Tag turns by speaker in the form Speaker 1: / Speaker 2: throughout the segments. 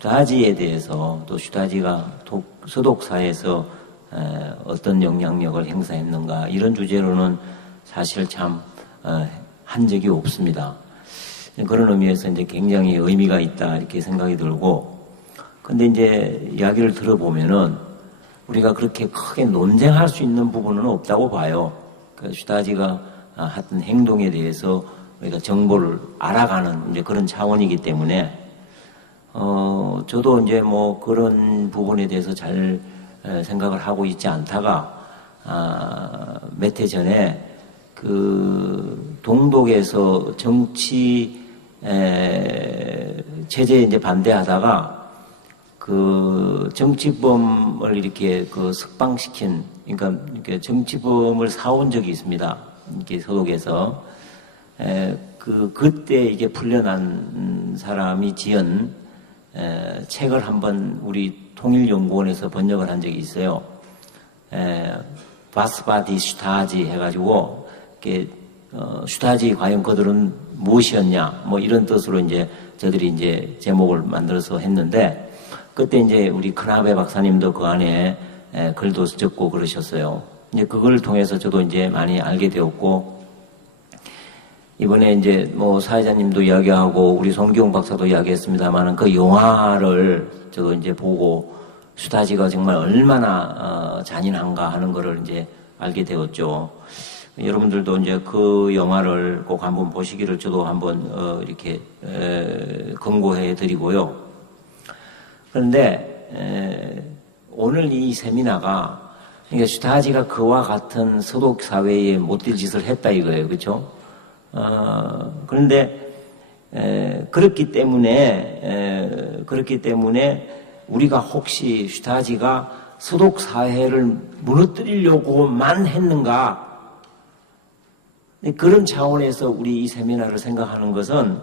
Speaker 1: 슈타지에 대해서 또 슈타지가 독, 서독사에서 에, 어떤 영향력을 행사했는가 이런 주제로는 사실 참 어, 한 적이 없습니다. 그런 의미에서 이제 굉장히 의미가 있다 이렇게 생각이 들고 근데 이제 이야기를 들어보면은 우리가 그렇게 크게 논쟁할 수 있는 부분은 없다고 봐요. 그 슈타지가 아, 했던 행동에 대해서 우리가 정보를 알아가는 이제 그런 차원이기 때문에 어 저도 이제 뭐 그런 부분에 대해서 잘 에, 생각을 하고 있지 않다가 아, 몇 해 전에 그 동독에서 정치 에, 체제에 이제 반대하다가 그 정치범을 이렇게 그 석방시킨 그러니까 이렇게 정치범을 사온 적이 있습니다. 이렇게 서독에서 에, 그 그때 이게 풀려난 사람이 지은 에, 책을 한번 우리 통일연구원에서 번역을 한 적이 있어요. 에, 바스바디 슈타지 해가지고 이렇게 어, 슈타지 과연 그들은 무엇이었냐 뭐 이런 뜻으로 이제 저들이 이제 제목을 만들어서 했는데 그때 이제 우리 크라베 박사님도 그 안에 에, 글도 적고 그러셨어요. 이제 그걸 통해서 저도 이제 많이 알게 되었고 이번에 이제 뭐 사회자님도 이야기하고 우리 송기용 박사도 이야기했습니다만은 그 영화를 저도 이제 보고 수다지가 정말 얼마나 어, 잔인한가 하는 거를 이제 알게 되었죠. 여러분들도 이제 그 영화를 꼭 한번 보시기를 저도 한번 어, 이렇게 에, 권고해 드리고요. 그런데 에, 오늘 이 세미나가 그러니까 슈타지가 그와 같은 서독 사회에 못될 짓을 했다 이거예요, 그렇죠? 어, 그런데 에, 그렇기 때문에 에, 그렇기 때문에 우리가 혹시 슈타지가 서독 사회를 무너뜨리려고만 했는가? 그런 차원에서 우리 이 세미나를 생각하는 것은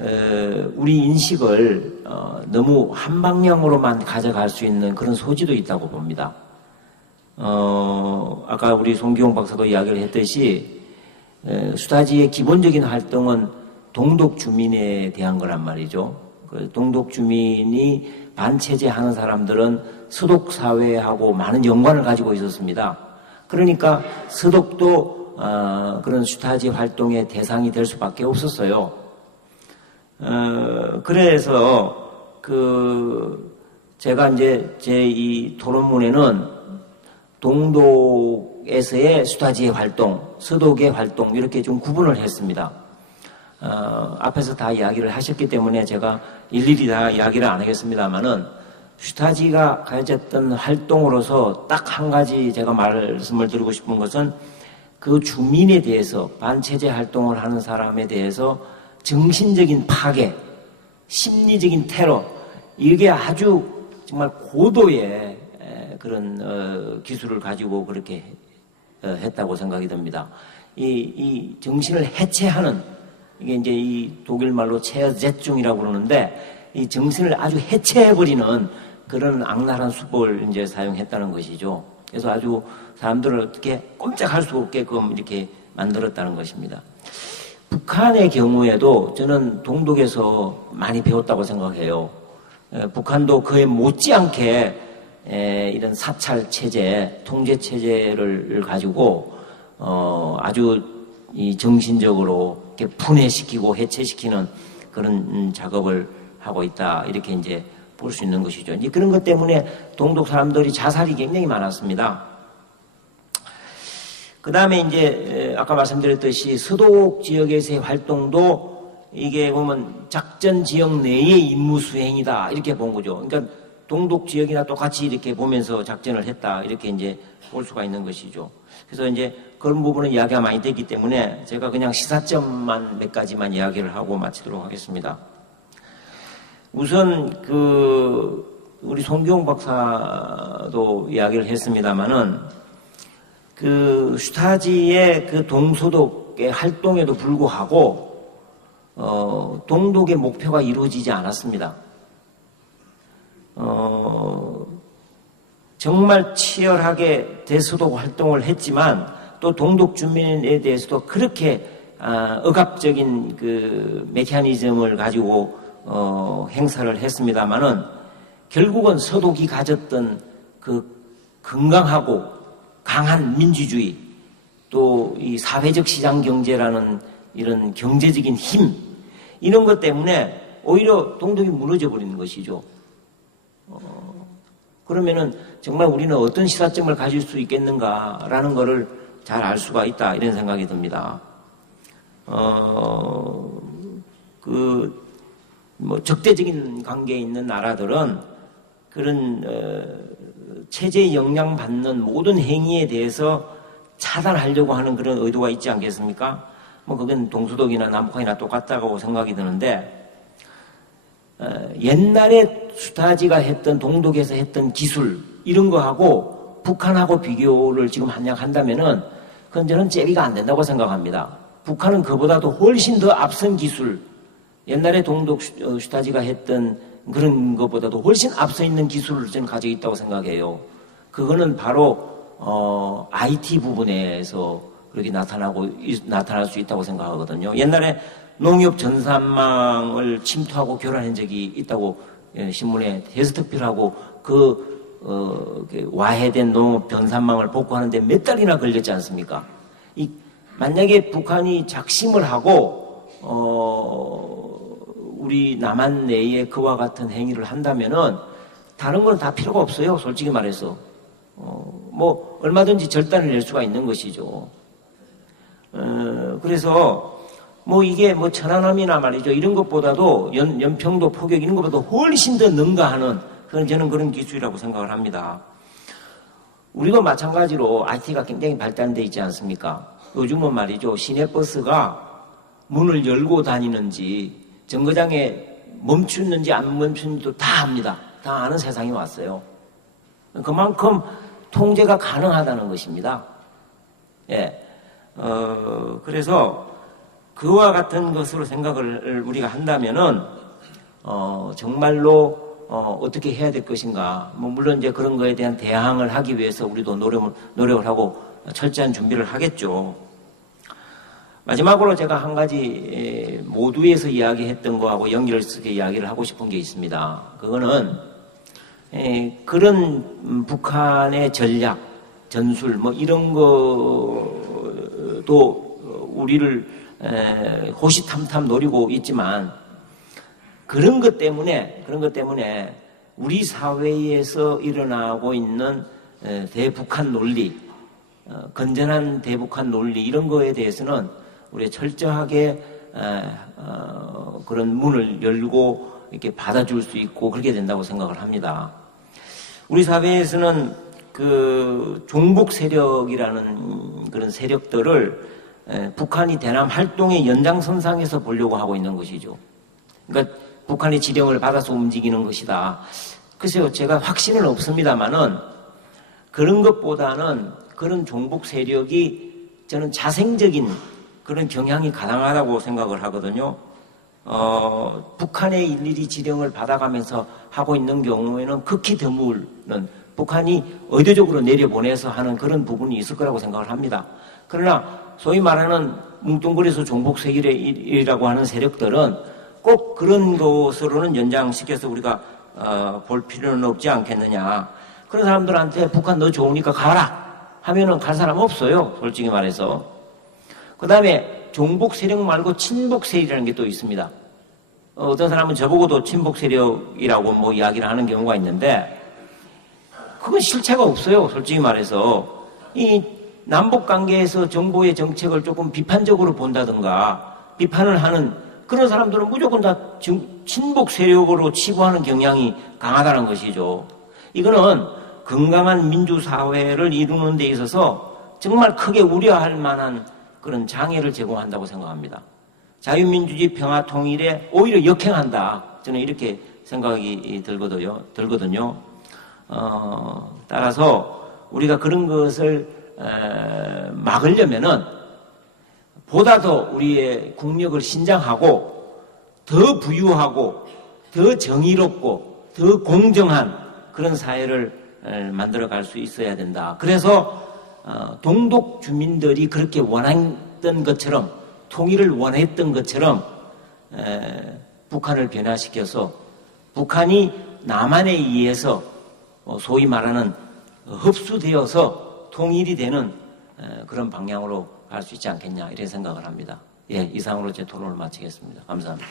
Speaker 1: 에, 우리 인식을 어, 너무 한 방향으로만 가져갈 수 있는 그런 소지도 있다고 봅니다. 어, 아까 우리 송기용 박사도 이야기를 했듯이 에, 수다지의 기본적인 활동은 동독 주민에 대한 거란 말이죠. 그 동독 주민이 반체제 하는 사람들은 서독 사회하고 많은 연관을 가지고 있었습니다. 그러니까 서독도 어, 그런 슈타지 활동의 대상이 될 수밖에 없었어요. 어, 그래서 그 제가 이제 제 이 토론문에는 동독 에서의 수타지의 활동, 서독의 활동 이렇게 좀 구분을 했습니다. 어, 앞에서 다 이야기를 하셨기 때문에 제가 일일이 다 이야기를 안 하겠습니다만은 슈타지가 가졌던 활동으로서 딱 한 가지 제가 말씀을 드리고 싶은 것은 그 주민에 대해서 반체제 활동을 하는 사람에 대해서 정신적인 파괴, 심리적인 테러 이게 아주 정말 고도의 그런 어, 기술을 가지고 그렇게 어, 했다고 생각이 듭니다. 이, 이 정신을 해체하는 이게 이제 이 독일 말로 체어제중이라고 그러는데 이 정신을 아주 해체해버리는 그런 악랄한 수법을 이제 사용했다는 것이죠. 그래서 아주 사람들을 어떻게 꼼짝할 수 없게끔 이렇게 만들었다는 것입니다. 북한의 경우에도 저는 동독에서 많이 배웠다고 생각해요. 북한도 그에 못지않게 이런 사찰 체제, 통제 체제를 가지고 어 아주 이 정신적으로 이렇게 분해시키고 해체시키는 그런 음, 작업을 하고 있다 이렇게 이제 볼 수 있는 것이죠. 이제 그런 것 때문에 동독 사람들이 자살이 굉장히 많았습니다. 그 다음에 이제 아까 말씀드렸듯이 서독 지역에서의 활동도 이게 보면 작전 지역 내의 임무 수행이다 이렇게 본 거죠. 그러니까 동독 지역이나 똑같이 이렇게 보면서 작전을 했다 이렇게 이제 볼 수가 있는 것이죠. 그래서 이제 그런 부분은 이야기가 많이 됐기 때문에 제가 그냥 시사점만 몇 가지만 이야기를 하고 마치도록 하겠습니다. 우선 그 우리 송경 박사도 이야기를 했습니다마는 그 슈타지의 그 동소독의 활동에도 불구하고 어, 동독의 목표가 이루어지지 않았습니다. 어, 정말 치열하게 대소독 활동을 했지만 또 동독 주민에 대해서도 그렇게 아, 억압적인 그 메커니즘을 가지고 어, 행사를 했습니다마는 결국은 서독이 가졌던 그 건강하고 강한 민주주의 또 이 사회적 시장 경제라는 이런 경제적인 힘 이런 것 때문에 오히려 동독이 무너져 버리는 것이죠. 어, 그러면은 정말 우리는 어떤 시사점을 가질 수 있겠는가라는 것을 잘 알 수가 있다 이런 생각이 듭니다. 어, 그, 뭐, 적대적인 관계에 있는 나라들은 그런, 어, 체제에 영향받는 모든 행위에 대해서 차단하려고 하는 그런 의도가 있지 않겠습니까? 뭐, 그건 동수독이나 남북한이나 똑같다고 생각이 드는데, 어, 옛날에 수타지가 했던 동독에서 했던 기술, 이런 거하고 북한하고 비교를 지금 한약한다면은, 그건 저는 제비가 안 된다고 생각합니다. 북한은 그보다도 훨씬 더 앞선 기술, 옛날에 동독 슈- 어, 슈타지가 했던 그런 것보다도 훨씬 앞서 있는 기술을 저는 가지고 있다고 생각해요. 그거는 바로 어, IT 부분에서 그렇게 나타나고 있- 나타날 수 있다고 생각하거든요. 옛날에 농협 전산망을 침투하고 교란한 적이 있다고 예, 신문에 데스트필하고 그 어, 그 와해된 농업 전산망을 복구하는데 몇 달이나 걸렸지 않습니까? 이 만약에 북한이 작심을 하고 어, 우리 남한 내에 그와 같은 행위를 한다면은 다른 건 다 필요가 없어요. 솔직히 말해서 어, 뭐 얼마든지 절단을 낼 수가 있는 것이죠. 어, 그래서 뭐 이게 뭐 천안함이나 말이죠 이런 것보다도 연, 연평도 포격 이런 것보다 훨씬 더 능가하는 그런 저는 그런 기술이라고 생각을 합니다. 우리도 마찬가지로 IT가 굉장히 발달돼 있지 않습니까? 요즘은 말이죠. 시내버스가 문을 열고 다니는지 정거장에 멈추는지 안 멈추는지도 다 압니다. 다 아는 세상이 왔어요. 그만큼 통제가 가능하다는 것입니다. 예. 어, 그래서 그와 같은 것으로 생각을 우리가 한다면은, 어, 정말로, 어, 어떻게 해야 될 것인가. 뭐, 물론 이제 그런 거에 대한 대항을 하기 위해서 우리도 노력을, 노력을 하고 철저한 준비를 하겠죠. 마지막으로 제가 한 가지 에, 모두에서 이야기했던 거하고 연결해서 이야기를 하고 싶은 게 있습니다. 그거는 에, 그런 음, 북한의 전략, 전술 뭐 이런 것도 우리를 에, 호시탐탐 노리고 있지만 그런 것 때문에 그런 것 때문에 우리 사회에서 일어나고 있는 에, 대북한 논리, 어, 건전한 대북한 논리 이런 거에 대해서는 우리 철저하게 에, 어, 그런 문을 열고 이렇게 받아줄 수 있고 그렇게 된다고 생각을 합니다. 우리 사회에서는 그 종북 세력이라는 그런 세력들을 에, 북한이 대남 활동의 연장선상에서 보려고 하고 있는 것이죠. 그러니까 북한의 지령을 받아서 움직이는 것이다. 글쎄요, 제가 확신은 없습니다만은 그런 것보다는 그런 종북 세력이 저는 자생적인 그런 경향이 가능하다고 생각을 하거든요. 어, 북한의 일일이 지령을 받아가면서 하고 있는 경우에는 극히 드물은 북한이 의도적으로 내려보내서 하는 그런 부분이 있을 거라고 생각을 합니다. 그러나 소위 말하는 뭉뚱그려서 종북 세력이라고 하는 세력들은 꼭 그런 것으로는 연장시켜서 우리가 어, 볼 필요는 없지 않겠느냐. 그런 사람들한테 북한 너 좋으니까 가라 하면은 갈 사람 없어요. 솔직히 말해서. 그 다음에 종북 세력 말고 친북 세력이라는 게 또 있습니다. 어, 어떤 사람은 저보고도 친북 세력이라고 뭐 이야기를 하는 경우가 있는데 그건 실체가 없어요. 솔직히 말해서 이 남북 관계에서 정부의 정책을 조금 비판적으로 본다든가 비판을 하는 그런 사람들은 무조건 다 진- 친북 세력으로 치부하는 경향이 강하다는 것이죠. 이거는 건강한 민주사회를 이루는 데 있어서 정말 크게 우려할 만한 그런 장애를 제공한다고 생각합니다. 자유민주주의 평화통일에 오히려 역행한다. 저는 이렇게 생각이 들거든요. 들거든요. 어, 따라서 우리가 그런 것을 에, 막으려면은 보다 더 우리의 국력을 신장하고 더 부유하고 더 정의롭고 더 공정한 그런 사회를 에, 만들어 갈 수 있어야 된다. 그래서 어, 동독 주민들이 그렇게 원했던 것처럼 통일을 원했던 것처럼 에, 북한을 변화시켜서 북한이 남한에 의해서 어, 소위 말하는 흡수되어서 통일이 되는 에, 그런 방향으로 갈 수 있지 않겠냐 이런 생각을 합니다. 예, 이상으로 제 토론을 마치겠습니다. 감사합니다.